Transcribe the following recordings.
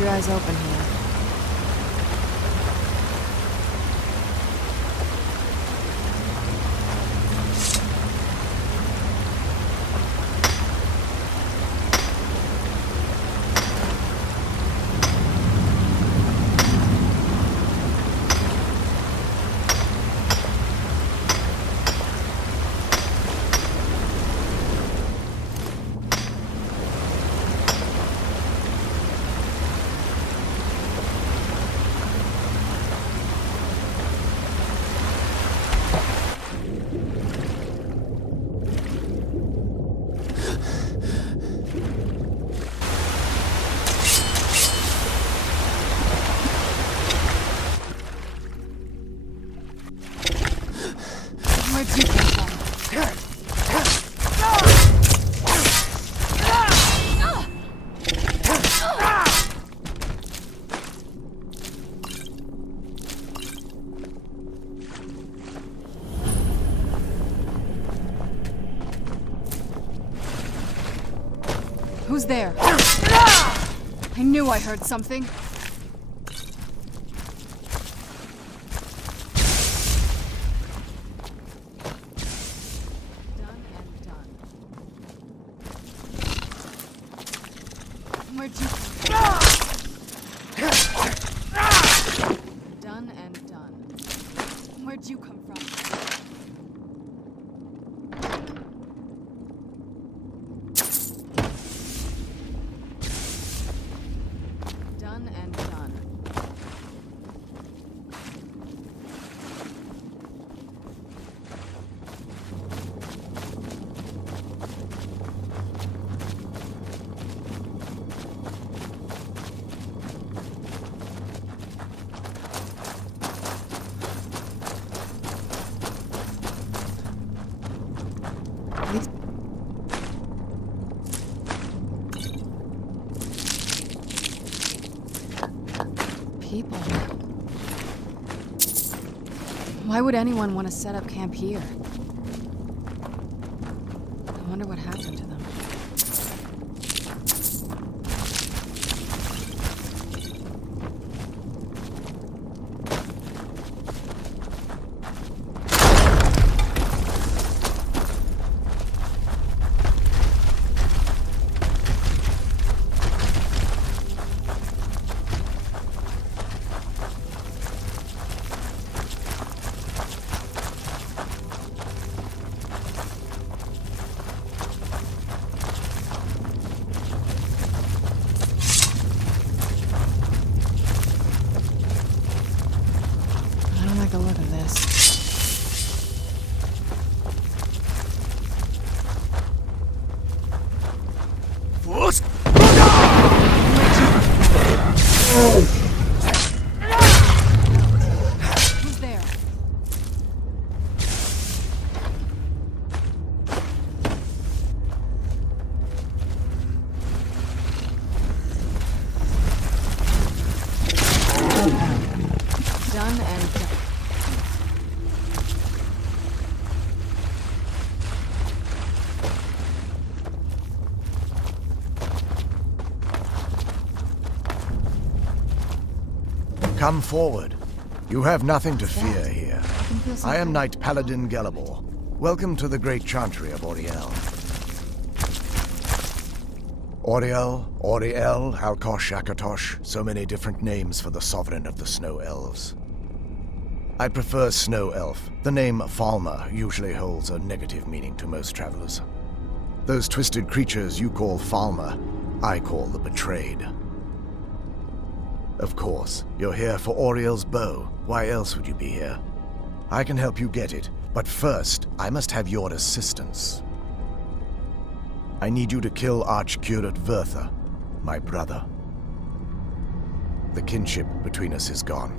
your eyes open here. Where'd you come from? Who's there? I knew I heard something. Where'd you Done and done. Where'd you come from? Done and done. People. Why would anyone want to set up camp here? I wonder what happened to them. Take a look at this. Who's there? Done and done. Come forward. You have nothing to fear here. I am Knight Paladin Gelibor. Welcome to the great chantry of Auriel. Auriel, Alkosh, Akatosh, so many different names for the sovereign of the Snow Elves. I prefer Snow Elf. The name Falmer usually holds a negative meaning to most travelers. Those twisted creatures you call Falmer, I call the Betrayed. Of course, you're here for Auriel's bow. Why else would you be here? I can help you get it, but first, I must have your assistance. I need you to kill Archcurate Vertha, my brother. The kinship between us is gone.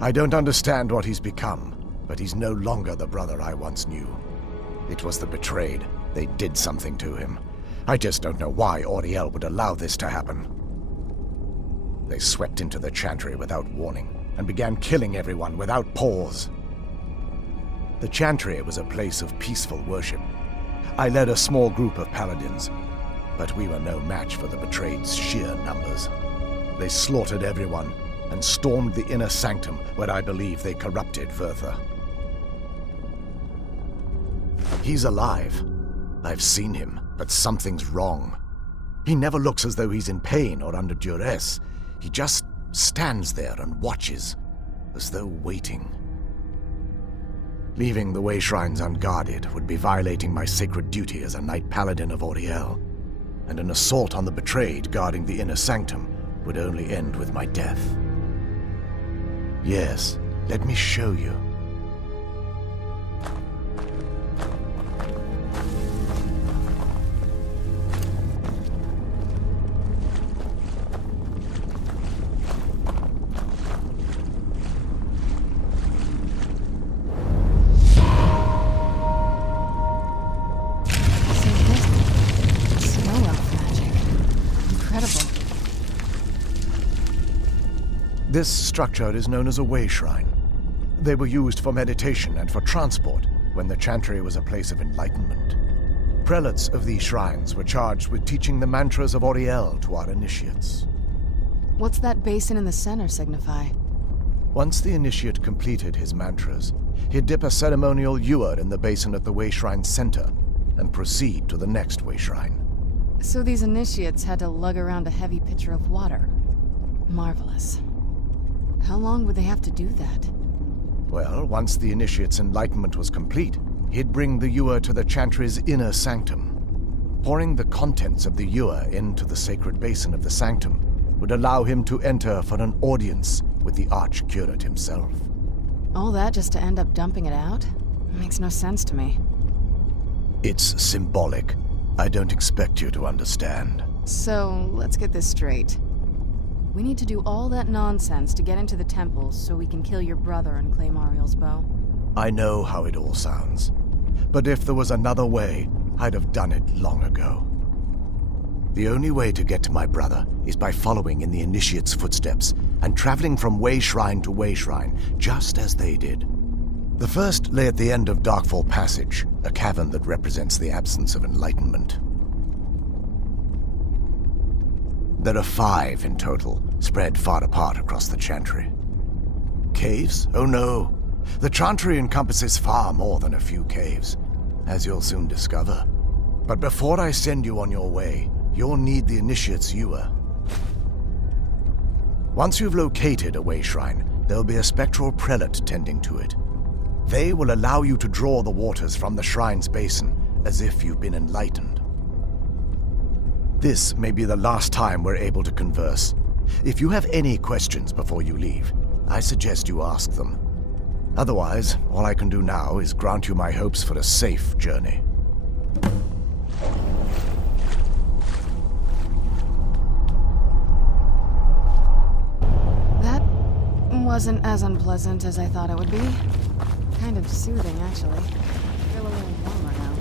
I don't understand what he's become, but he's no longer the brother I once knew. It was the Betrayed. They did something to him. I just don't know why Auriel would allow this to happen. They swept into the chantry without warning, and began killing everyone without pause. The chantry was a place of peaceful worship. I led a small group of paladins, but we were no match for the Betrayed's sheer numbers. They slaughtered everyone and stormed the inner sanctum where I believe they corrupted Vertha. He's alive. I've seen him, but something's wrong. He never looks as though he's in pain or under duress. He just stands there and watches, as though waiting. Leaving the way shrines unguarded would be violating my sacred duty as a Knight Paladin of Auriel, and an assault on the betrayed guarding the inner sanctum would only end with my death. Yes, let me show you. This structure is known as a way shrine. They were used for meditation and for transport when the Chantry was a place of enlightenment. Prelates of these shrines were charged with teaching the mantras of Auriel to our initiates. What's that basin in the center signify? Once the initiate completed his mantras, he'd dip a ceremonial ewer in the basin at the way shrine's center and proceed to the next way shrine. So these initiates had to lug around a heavy pitcher of water. Marvelous. How long would they have to do that? Well, once the initiate's enlightenment was complete, he'd bring the ewer to the Chantry's inner sanctum. Pouring the contents of the ewer into the sacred basin of the sanctum would allow him to enter for an audience with the Archcurate himself. All that just to end up dumping it out? Makes no sense to me. It's symbolic. I don't expect you to understand. So, let's get this straight. We need to do all that nonsense to get into the temples so we can kill your brother and claim Ariel's bow. I know how it all sounds. But if there was another way, I'd have done it long ago. The only way to get to my brother is by following in the initiate's footsteps and traveling from way shrine to way shrine, just as they did. The first lay at the end of Darkfall Passage, a cavern that represents the absence of enlightenment. There are 5 in total, spread far apart across the Chantry. Caves? Oh no. The Chantry encompasses far more than a few caves, as you'll soon discover. But before I send you on your way, you'll need the initiate's ewer. Once you've located a way shrine, there'll be a spectral prelate tending to it. They will allow you to draw the waters from the shrine's basin, as if you've been enlightened. This may be the last time we're able to converse. If you have any questions before you leave, I suggest you ask them. Otherwise, all I can do now is grant you my hopes for a safe journey. That wasn't as unpleasant as I thought it would be. Kind of soothing, actually. I feel a little warmer now.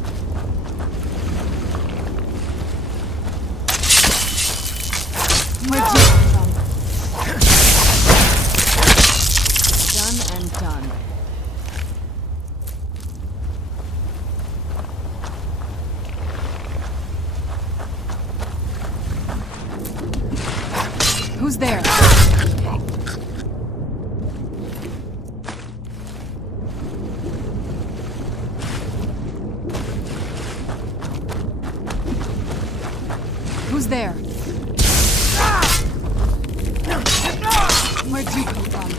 Where'd you come from? Done and done. Who's there? Who's there? Where'd you come from?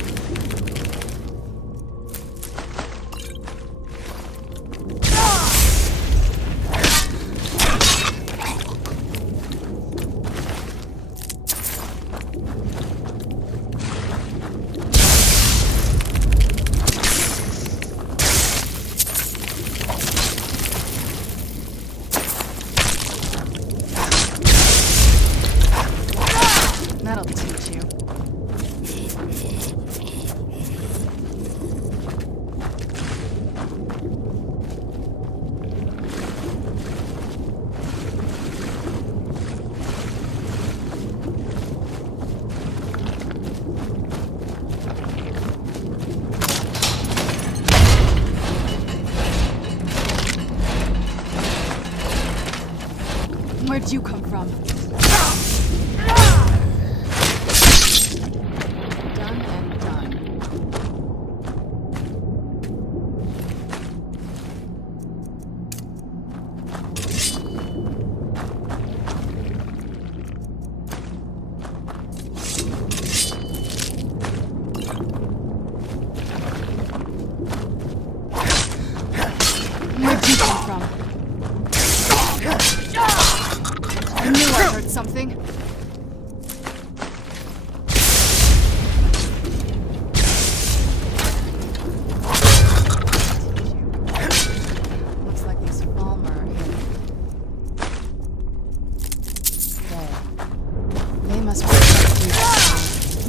That'll teach you. Where'd you come from?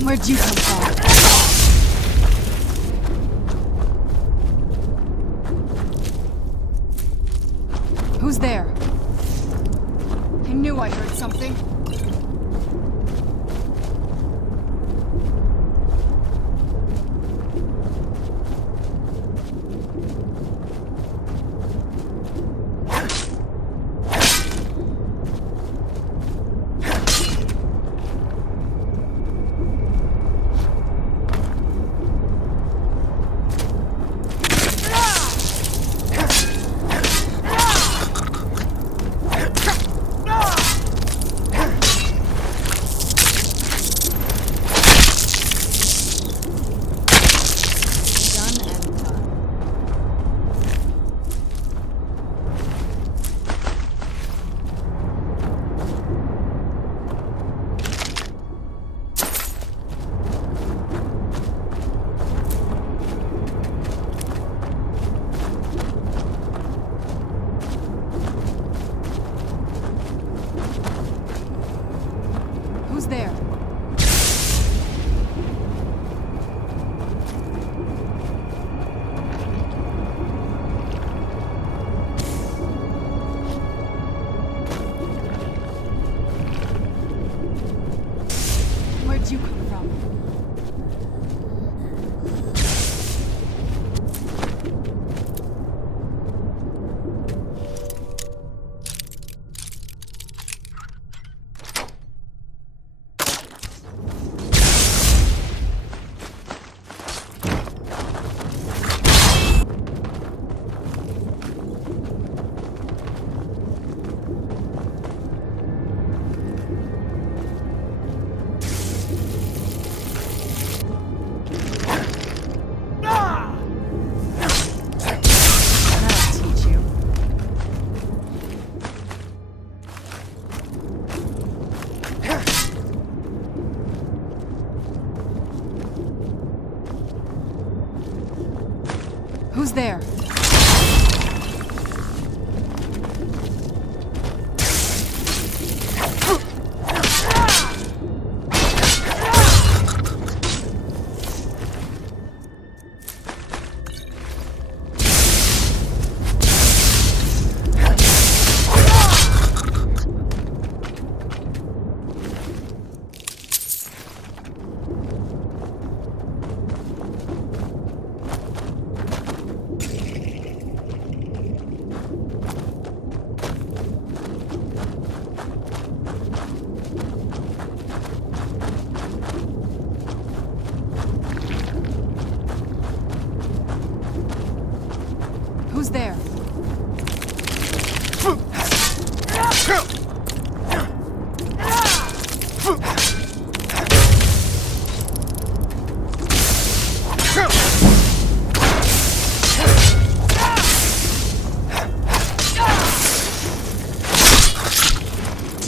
Where'd you come from? Who's there? I knew I heard something. Who's there? Where'd you come from? Who's there? Who's there?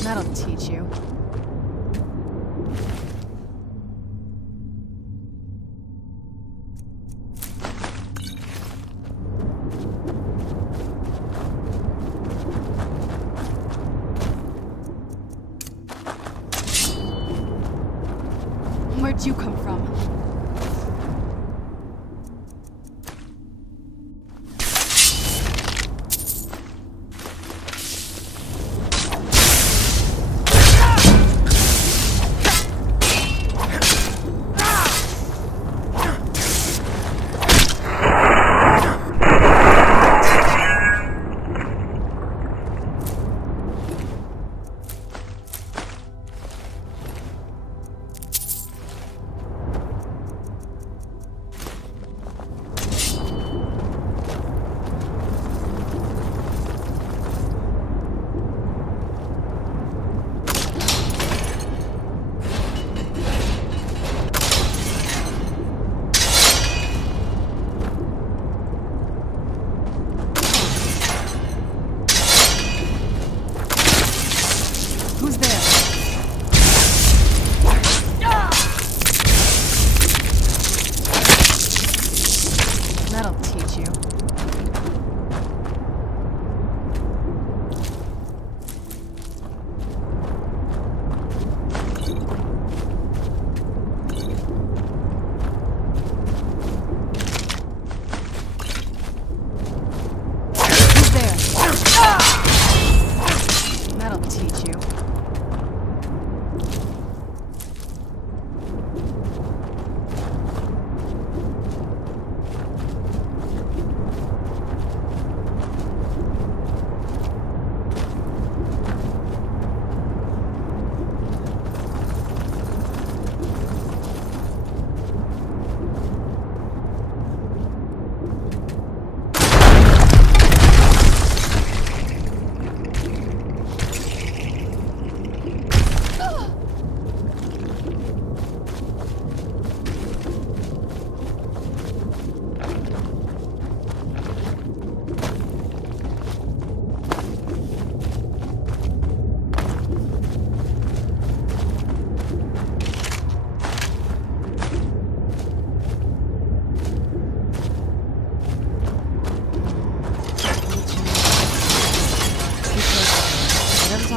That'll teach you. Where'd you come from?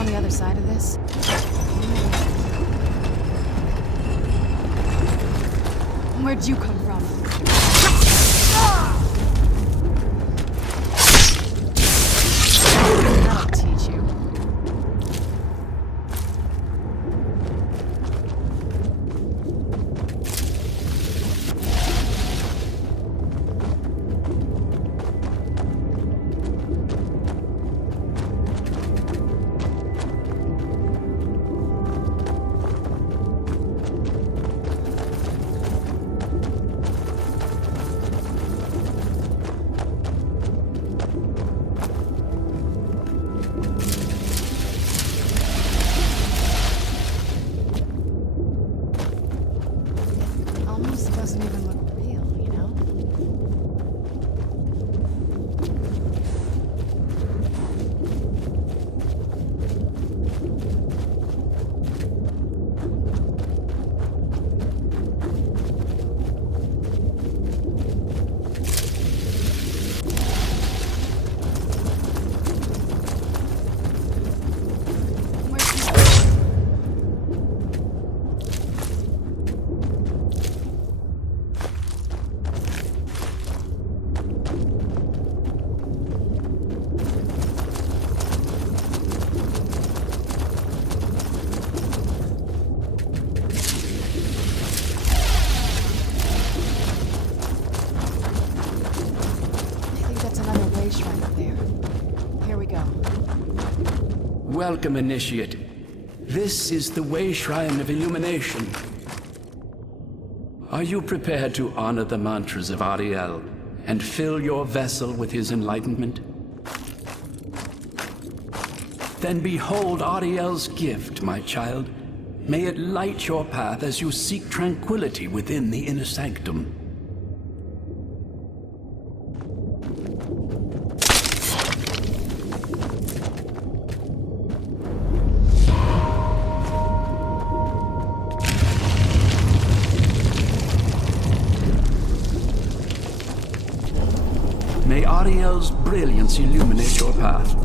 on the other side of this? Where'd you come from? That'll teach you. Doesn't even look real, you know? Welcome, Initiate. This is the Way Shrine of Illumination. Are you prepared to honor the mantras of Ariel and fill your vessel with his enlightenment? Then behold Ariel's gift, my child. May it light your path as you seek tranquility within the inner sanctum. May Ariel's brilliance illuminate your path.